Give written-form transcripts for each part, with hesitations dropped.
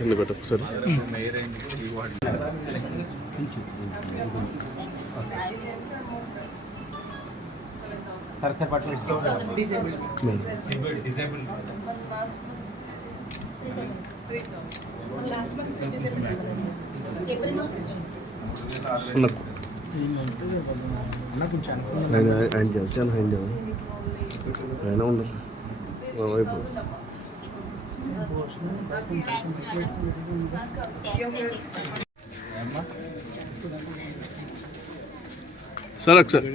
కింద పెట్టకు సార్. ఆయన ఉండరు వైపు సార్ ఒకసారి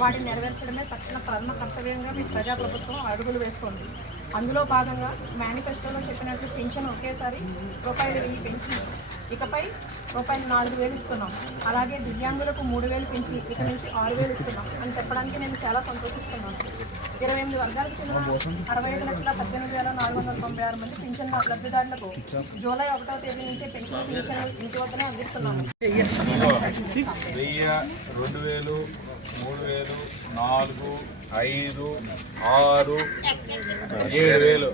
వాటిని నెరవేర్చడమే తక్షణ ప్రథమ కర్తవ్యంగా మీ ప్రజాప్రభుత్వం అడుగులు వేస్తోంది. అందులో భాగంగా మేనిఫెస్టోలో చెప్పినట్లు పెన్షన్ ఒకేసారి ₹1,000 పెంచి ఇకపై ₹4,000 ఇస్తున్నాం. అలాగే దివ్యాంగులకు 3,000 పెంచి ఇక నుంచి 6,000 ఇస్తున్నాం అని చెప్పడానికి నేను చాలా సంతోషిస్తున్నాను. 28 వర్గాలకు చెందిన 65,18,496 మంది పెన్షన్ లబ్ధిదారులకు జూలై 1వ తేదీ నుంచే పెన్షన్ ఇంటి వద్దనే అందిస్తున్నాము. 1000, 2,000, 3,000, 4, 5, 6, 7,000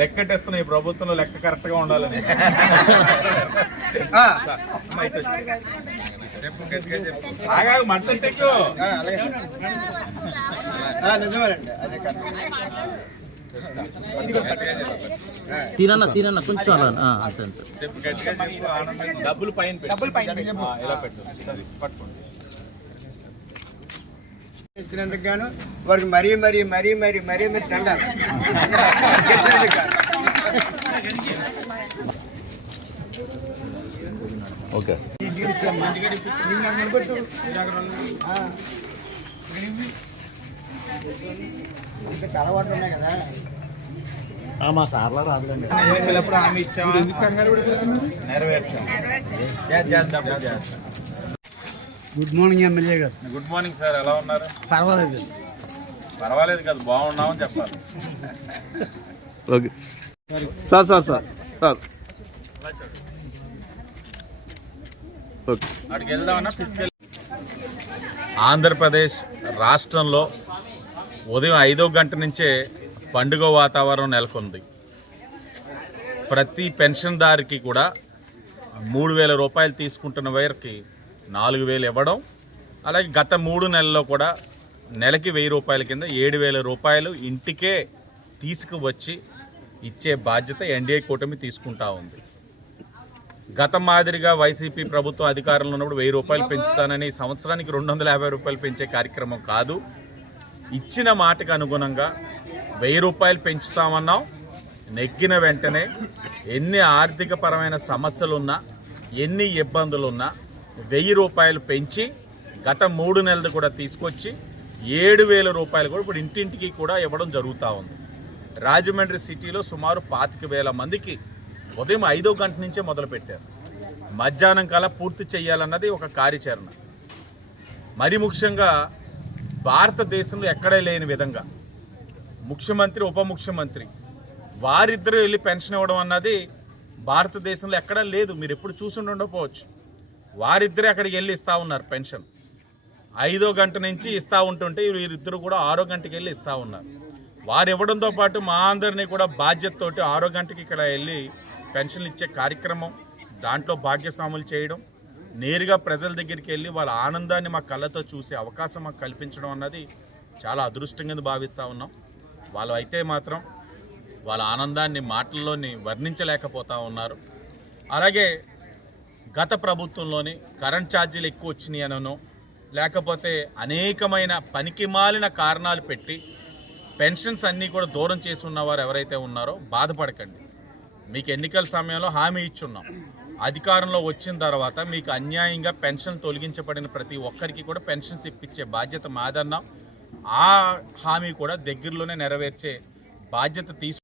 లెక్కటేస్తున్నాయి. ఈ ప్రభుత్వంలో లెక్క కరెక్ట్ గా ఉండాలని. మట్టంటే సీనన్న కొంచెం డబ్బులు పైన ఎలా పెట్టు పట్టుకోండి. ఇచ్చినందుకు గాను వారికి మరీ మరీ మరీ మరీ మరీ మరీ దండాలి. ఓకే అలవాట్లు ఉన్నాయి కదా. మా సార్లా రాదులేండి. ఎన్నికలప్పుడు హామీ ఇచ్చాము, నెరవేర్చాము. గుడ్ మార్నింగ్ ఎమ్మెల్యే గారు. గుడ్ మార్నింగ్ సార్, ఎలా ఉన్నారు? పర్వాలేదు. పర్వాలేదు కదా, బాగున్నామని చెప్పాలి. Okay sir sir sir sir అక్కడికి వెళ్దామన్నా ఫిజికల్. ఆంధ్రప్రదేశ్ రాష్ట్రంలో ఉదయం 5వ గంట నుంచే పండుగ వాతావరణం నెలకొంది. ప్రతి పెన్షన్దారికి కూడా 3,000 రూపాయలు తీసుకుంటున్న వారికి 4,000 ఇవ్వడం, అలాగే గత 3 నెలల్లో కూడా నెలకి 1,000 రూపాయల కింద 7,000 రూపాయలు ఇంటికే తీసుకువచ్చి ఇచ్చే బాధ్యత ఎన్డీఏ కూటమి తీసుకుంటా ఉంది. గత మాదిరిగా వైసీపీ ప్రభుత్వం అధికారంలో ఉన్నప్పుడు 1,000 రూపాయలు పెంచుతానని సంవత్సరానికి 250 రూపాయలు పెంచే కార్యక్రమం కాదు. ఇచ్చిన మాటకు అనుగుణంగా 1,000 రూపాయలు పెంచుతామన్నాం. నెగ్గిన వెంటనే ఎన్ని ఆర్థిక పరమైన సమస్యలున్నా, ఎన్ని ఇబ్బందులున్నా 1,000 రూపాయలు పెంచి గత 3 నెలలు కూడా తీసుకొచ్చి 7,000 రూపాయలు కూడా ఇప్పుడు ఇంటింటికి కూడా ఇవ్వడం జరుగుతూ ఉంది. రాజమండ్రి సిటీలో సుమారు 25,000 మందికి ఉదయం 5వ గంట నుంచే మొదలుపెట్టారు. మధ్యాహ్నం కల్లా పూర్తి చేయాలన్నది ఒక కార్యాచరణ. మరి ముఖ్యంగా భారతదేశంలో ఎక్కడే లేని విధంగా ముఖ్యమంత్రి, ఉప ముఖ్యమంత్రి వారిద్దరూ వెళ్ళి పెన్షన్ ఇవ్వడం అన్నది భారతదేశంలో ఎక్కడా లేదు. మీరు ఎప్పుడు చూసి ఉండకపోవచ్చు. వారిద్దరే అక్కడికి వెళ్ళి ఇస్తూ ఉన్నారు పెన్షన్. 5వ గంట నుంచి ఇస్తూ ఉంటుంటే వీరిద్దరు కూడా 6వ గంటకి వెళ్ళి ఇస్తూ ఉన్నారు. వారు ఇవ్వడంతో పాటు మా అందరినీ కూడా బాధ్యతతోటి 6వ గంటకి ఇక్కడ వెళ్ళి పెన్షన్లు ఇచ్చే కార్యక్రమం, దాంట్లో భాగ్యస్వాములు చేయడం, నేరుగా ప్రజల దగ్గరికి వెళ్ళి వాళ్ళ ఆనందాన్ని మా కళ్ళతో చూసే అవకాశం మాకు కల్పించడం అన్నది చాలా అదృష్టంగా భావిస్తూ ఉన్నాం. వాళ్ళు అయితే మాత్రం వాళ్ళ ఆనందాన్ని మాటల్లోని వర్ణించలేకపోతూ ఉన్నారు. అలాగే గత ప్రభుత్వంలోని కరెంట్ ఛార్జీలు ఎక్కువ వచ్చినాయి అనో, లేకపోతే అనేకమైన పనికిమాలిన కారణాలు పెట్టి పెన్షన్స్ అన్నీ కూడా దూరం చేసి ఉన్నవారు ఎవరైతే ఉన్నారో బాధపడకండి. మీకు ఎన్నికల సమయంలో హామీ ఇచ్చున్నాం. అధికారంలో వచ్చిన తర్వాత మీకు అన్యాయంగా పెన్షన్ తొలగించబడిన ప్రతి ఒక్కరికి కూడా పెన్షన్స్ ఇప్పించే బాధ్యత మాదన్నాం. ఆ హామీ కూడా దగ్గరలోనే నెరవేర్చే బాధ్యత